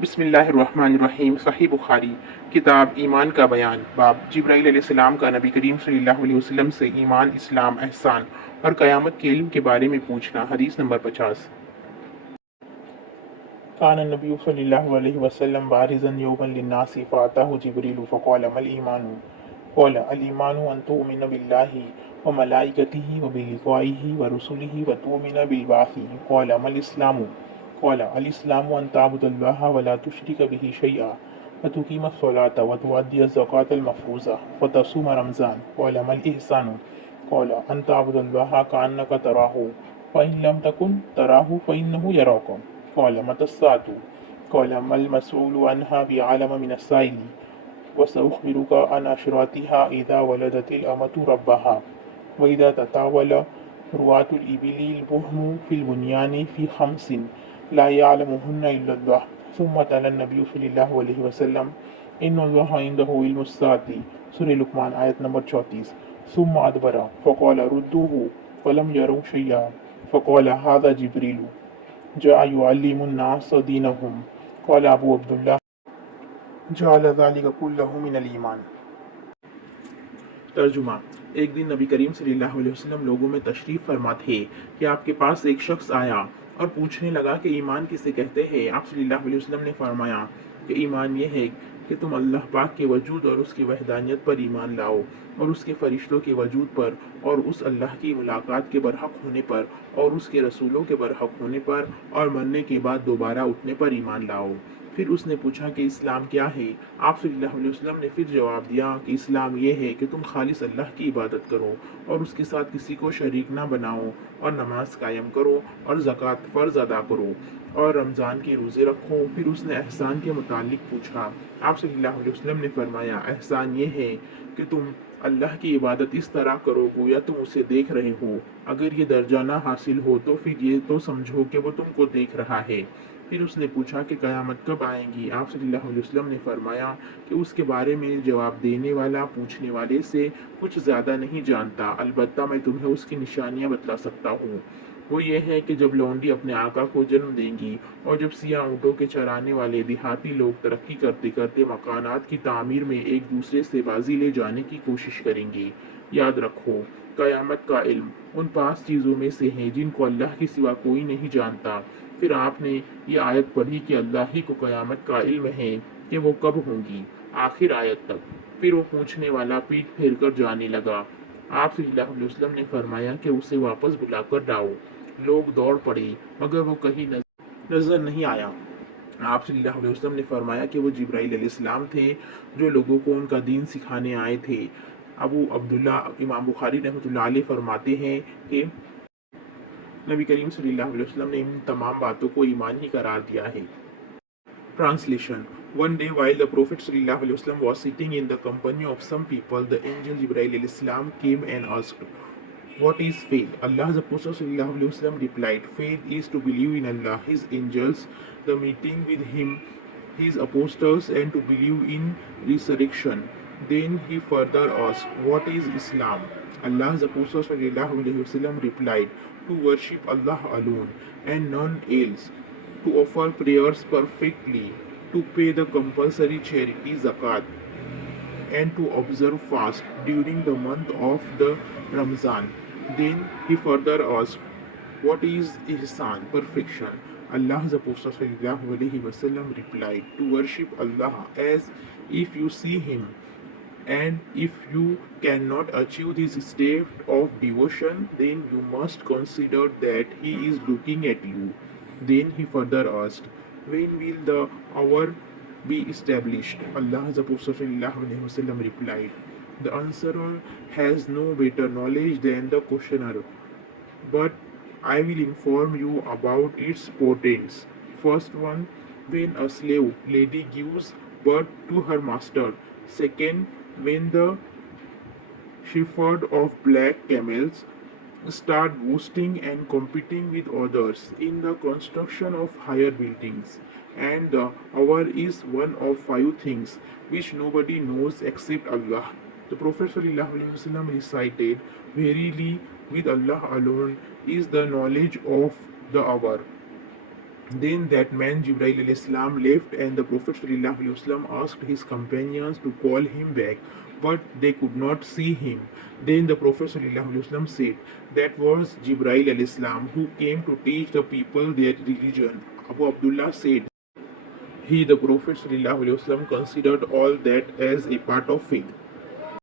بسم اللہ الرحمن الرحیم۔ صحیح بخاری کتاب ایمان کا بیان، باب جبرائیل علیہ السلام کا نبی کریم صلی اللہ علیہ وسلم سے ایمان، اسلام، احسان اور قیامت کے علم کے بارے میں پوچھنا۔ حدیث نمبر 50۔ کان النبی صلی اللہ علیہ وسلم بارزا یوما للناس فاتاه جبریل فقال ما الایمان قال الایمان ان تؤمن باللہ وملائکتہ وبلقائہ ورسلہ وتؤمن بالبعث قال ما الاسلام قال الاسلام ان تعبد اللہ ولا تشرک به شیئا وتقیم الصلاة وتؤدی الزکاة المفروضة وتصوم رمضان قال ما الاحسان قال ان تعبد اللہ کأنک تراہ فإن لم تکن تراہ فإنہ یراک قال متى الساعة قال ما المسؤول عنها بعلم من السائل وسأخبرك عن أشراطها إذا ولدت الأمة ربها وإذا تطاول رواة الإبل البهم في البنيان في خمس لا يعلمهن إلا الله ثم تلا النبي صلى الله عليه وسلم إن الله عنده علم الساعة سورة لقمان آیت نمبر 34 ثم أدبر فقال ردوه فلم يروا شيئا فقال هذا جبريل جاء يعلم الناس دينهم قال أبو عبد الله جعل ذلك كله من الإيمان۔ ترجمہ۔ ایک دن نبی کریم صلی اللہ علیہ وسلم لوگوں میں تشریف فرما تھے کہ آپ کے پاس ایک شخص آیا اور پوچھنے لگا کہ ایمان کسے کہتے ہیں۔ آپ صلی اللہ علیہ وسلم نے فرمایا کہ ایمان یہ ہے کہ تم اللہ پاک کے وجود اور اس کی وحدانیت پر ایمان لاؤ، اور اس کے فرشتوں کے وجود پر، اور اس اللہ کی ملاقات کے برحق ہونے پر، اور اس کے رسولوں کے برحق ہونے پر، اور مرنے کے بعد دوبارہ اٹھنے پر ایمان لاؤ۔ پھر اس نے پوچھا کہ اسلام کیا ہے؟ آپ صلی اللہ علیہ وسلم نے پھر جواب دیا کہ اسلام یہ ہے کہ تم خالص اللہ کی عبادت کرو اور اس کے ساتھ کسی کو شریک نہ بناؤ، اور نماز قائم کرو، اور زکوٰۃ فرض ادا کرو، اور رمضان کے روزے رکھو۔ پھر اس نے احسان کے متعلق پوچھا۔ آپ صلی اللہ علیہ وسلم نے فرمایا، احسان یہ ہے کہ تم اللہ کی عبادت اس طرح کرو گویا تم اسے دیکھ رہے ہو۔ اگر یہ درجہ نہ حاصل ہو تو پھر یہ تو سمجھو کہ وہ تم کو دیکھ رہا ہے۔ پھر اس نے پوچھا کہ قیامت کب آئیں گی؟ آپ صلی اللہ علیہ وسلم نے فرمایا کہ اس کے بارے میں جواب دینے والا پوچھنے والے سے کچھ زیادہ نہیں جانتا، البتہ میں تمہیں اس کی نشانیاں بتلا سکتا ہوں۔ وہ یہ ہے کہ جب لونڈی اپنے آقا کو جنم دیں گی، اور جب سیاہ اونٹوں کے چرانے والے دیہاتی لوگ ترقی کرتے کرتے مکانات کی تعمیر میں ایک دوسرے سے بازی لے جانے کی کوشش کریں گے۔ یاد رکھو، قیامت کا علم ان 5 چیزوں میں سے ہے جن کو اللہ کے سوا کوئی نہیں جانتا۔ پھر آپ نے یہ آیت پڑھی کہ اللہ ہی کو قیامت کا علم ہے کہ وہ کب ہوں گی، آخر آیت تک۔ پھر وہ پوچھنے والا پیٹ پھیر کر جانے لگا۔ آپ صلی اللہ علیہ وسلم نے فرمایا کہ اسے واپس بلا کر لاؤ۔ لوگ دوڑ پڑے مگر وہ کہیں نظر نہیں آیا۔ آپ صلی اللہ علیہ وسلم نے فرمایا کہ وہ جبرائیل علیہ السلام تھے جو لوگوں کو ان کا دین سکھانے آئے تھے۔ ابو عبداللہ امام بخاری رحمۃ اللہ علیہ فرماتے ہیں کہ نبی کریم صلی اللہ علیہ وسلم نے ان تمام باتوں کو ایمان ہی قرار دیا ہے۔ Translation. One day while the Prophet sallallahu alaihi wasallam was sitting in the company of some people, the angel Jibreel alayhi salam came and asked, "What is faith?" Allah's Apostle sallallahu alaihi wasallam replied, "Faith is to believe in Allah, His angels, the meeting with Him, His apostles, and to believe in resurrection." Then he further asked, "What is Islam?" Allah's Apostle sallallahu alaihi wasallam replied, "To worship Allah alone and none else, to offer prayers perfectly, to pay the compulsory charity zakat, and to observe fast during the month of the Ramzan." Then he further asked, "What is ihsan, perfection?" Allah's Apostle sallallahu alaihi wasallam replied, "To worship Allah as if you see Him, and if you cannot achieve this state of devotion, then you must consider that He is looking at you." Then he further asked, "When will the hour be established?" Allah's Apostle sallallahu alaihi wasallam replied, "The answerer has no better knowledge than the questioner, but I will inform you about its portents. First one, when a slave lady gives birth to her master. Second, when the shepherd of black camels start boasting and competing with others in the construction of higher buildings. And the hour is one of 5 things which nobody knows except Allah." The Prophet ﷺ recited, "Verily, with Allah alone is the knowledge of the hour." Then that man Jibril alayhi salam left, and the Prophet sallallahu alaihi wasallam asked his companions to call him back, but they could not see him. Then the Prophet sallallahu alaihi wasallam said, "That was Jibril alayhi salam who came to teach the people their religion." Abu Abdullah said, "He, the Prophet sallallahu alaihi wasallam, considered all that as a part of faith."